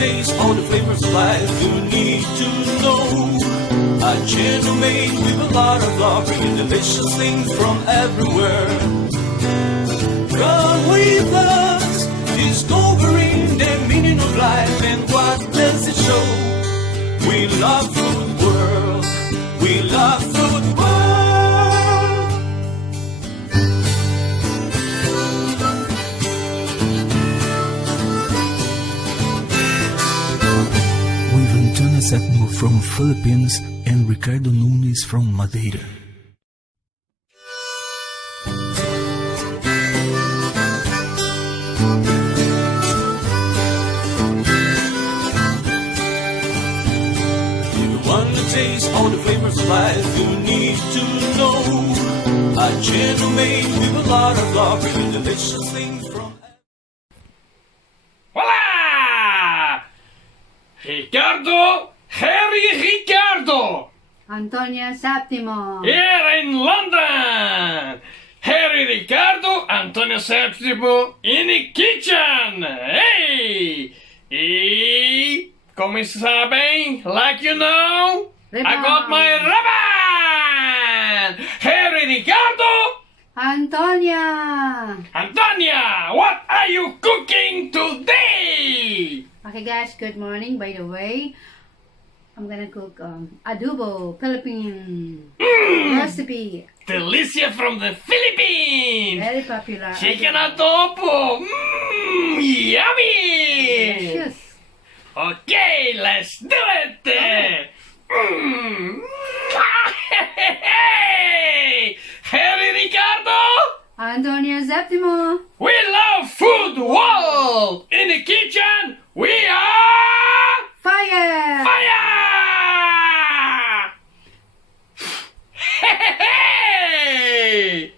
taste all the flavors of life you need to know. A gentle maid with a lot of love, bringing delicious things from everywhere. Come with us, discovering the meaning of life and what does it show. We love food world, we love food world. With Antonia Septimo from Philippines and Ricardo Nunes from Madeira. Taste all the flavors of life you need to know. A gentle maid with a lot of love, bringing delicious things from. Voila! Ricardo, Harry Ricardo, Antonia Septimo. here in London. Harry Ricardo, Antonia Septimo in the kitchen. Hey! E como sabem, like you know, I got my ribbon! Harry Ricardo! Antonia. Antonia, what are you cooking today? Okay guys, good morning. By the way, I'm gonna cook adobo, Philippine recipe. Delicia from the Philippines! Very popular. Chicken adobo! Yummy! Delicious. Okay, let's do it! Harry Ricardo! Antonia Septimo. We love food world! In the kitchen, we are... Fire! Fire! Hey!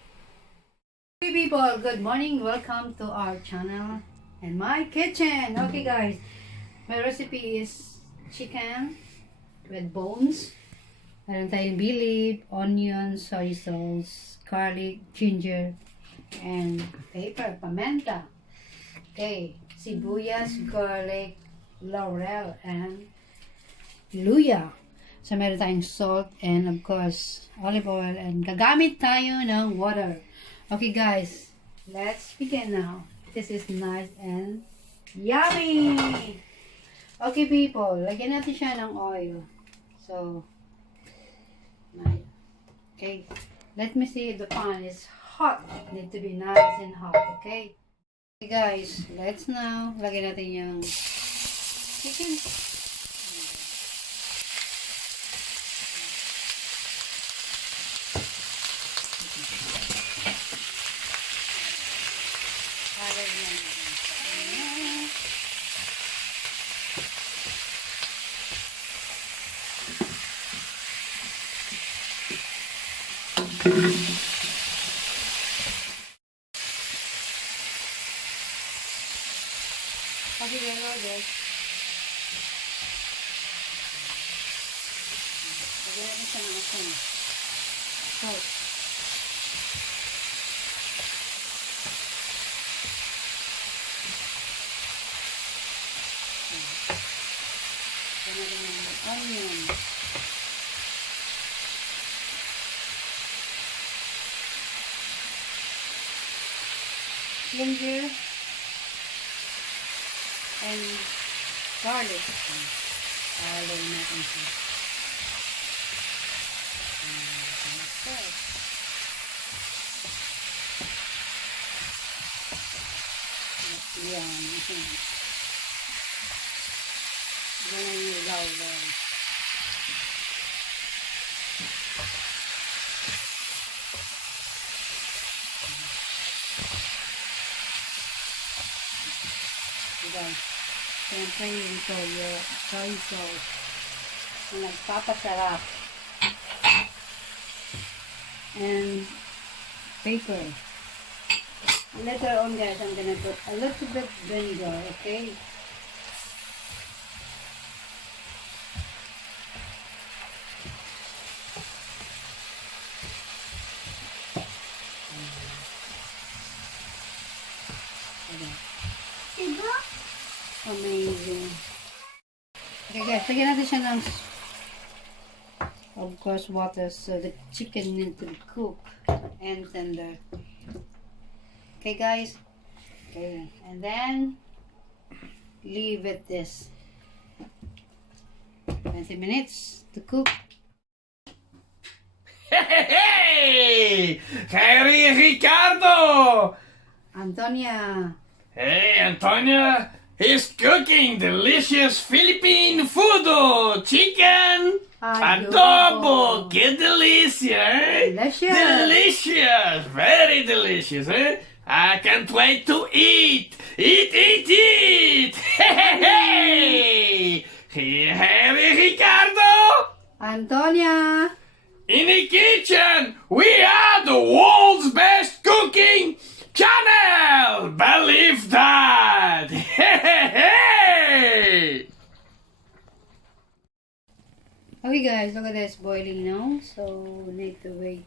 Hey people, good morning. Welcome to our channel and my kitchen. Okay guys, my recipe is chicken with bones. Meron tayong bay leaf, onion, soy sauce, garlic, ginger, and pepper, pimenta. Okay, sibuyas, garlic, laurel, and luya. So meron tayong salt and of course olive oil, and gagamit tayo ng water. Okay guys, let's begin now. This is nice and yummy! Okay people, lagyan natin siya ng oil. So, okay, let me see if the pan is hot. Need to be nice and hot, okay? Okay guys, let's now lagyan natin yung chicken. Okay, ganun guys. Lagyan natin siya ng asin. Salt. Lagyan natin ng onion. Ginger and garlic. Halo natin siya. Yan. Ganyan yung lawlaw. Guys, siyempre yung soy sauce na nagpapasarap, and pepper. Later on guys, I'm gonna put a little bit vinegar, okay? Amazing. Okay guys, lagyan natin siya ng of course water so the chicken needs to be cooked and tender. Okay guys. Okay, and then leave it this 20 minutes to cook. Hey! Hey, Ricardo! Antonia. Hey, Antonia is cooking delicious Philippine food, chicken, adobo, que delicia, eh? Delicious. Delicious, very delicious, eh? I can't wait to eat, eat! Hey, hey, Ricardo! Antonia. In the kitchen, we are the world's best cooking channel! Believe that! Hey! Okay guys, look at this boiling now. So need to wait.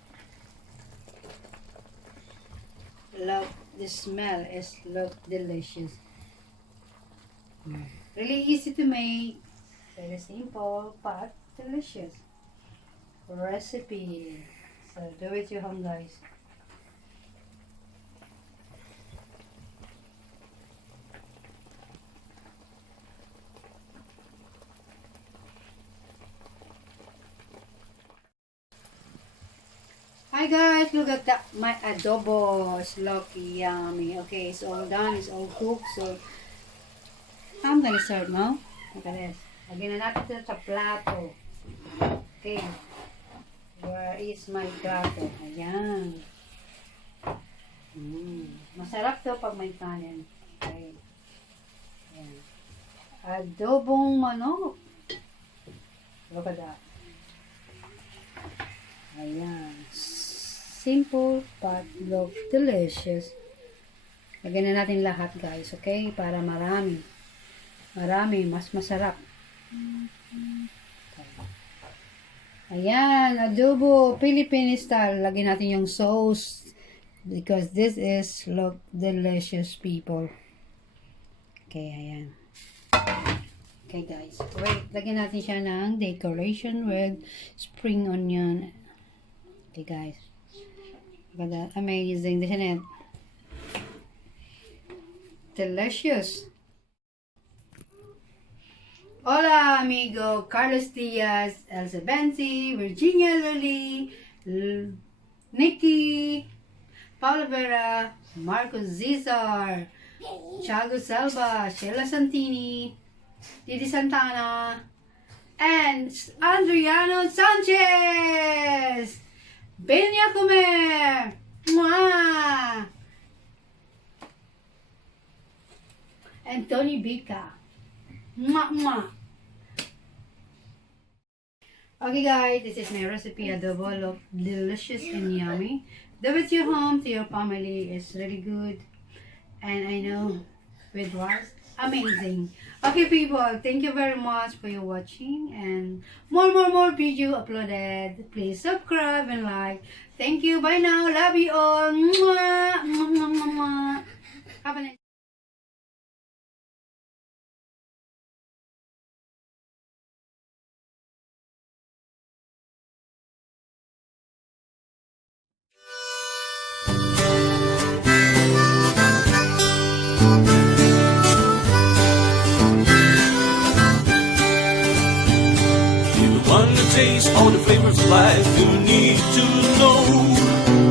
Look, the smell is look delicious. Really easy to make. Very simple but delicious recipe. So do it your home guys. Hi guys, look at that. My adobo is looking yummy. Okay, it's all done, it's all cooked. So I'm gonna serve now. Look at this. Lagyan na natin ito sa plato. Okay. Where is my plato? Ayan. Masarap to pag may kanin. Okay. Ayan. Adobong manok. Look at that. Ayan. Simple but look delicious. Lagyan na natin lahat guys. Okay? Para marami. Marami. Mas masarap. Ayan, adobo, Filipino style. Lagyan natin yung sauce because this is look delicious people. Okay, ayan. Okay guys, wait, lagyan natin siya ng decoration with spring onion. Okay guys, look at that, amazing, isn't it? Delicious. Hola amigo, Carlos Diaz, Elsa Benzi, Virginia Lily, Nikki, Paula Vera, Marcos Zizar, Thiago Selva, Sheila Santini, Didi Santana, and Adriano Sanchez! Ven a comer! Mwah! And Tony Bica. Mwah, mwah. Okay guys, this is my recipe adobo. Look delicious and yummy. Do it to your home, to your family. It's really good. And I know with rice, amazing. Okay people, thank you very much for your watching. And more video uploaded. Please subscribe and like. Thank you. Bye now. Love you all. Mwah, mwah, mwah, mwah, mwah. Have a nice taste all the flavors of life you need to know.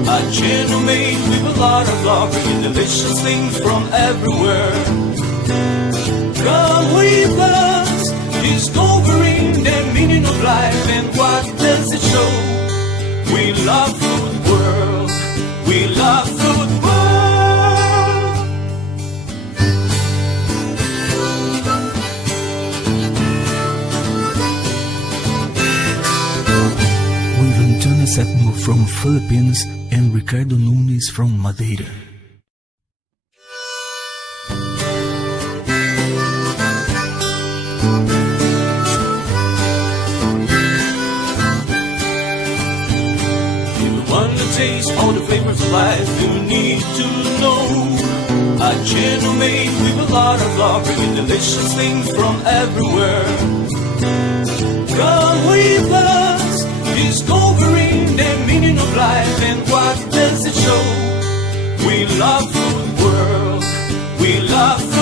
A channel made with a lot of love, bringing delicious things from everywhere. Come with us, discovering the meaning of life and what does it show. We love food world, we love food world. Septimo from Philippines and Ricardo Nunes from Madeira. If you want to taste all the flavors of life, you need to know. A channel made with a lot of love, bringing delicious things from everywhere. Come with us, discovering the meaning of life and what does it show? We love food world, we love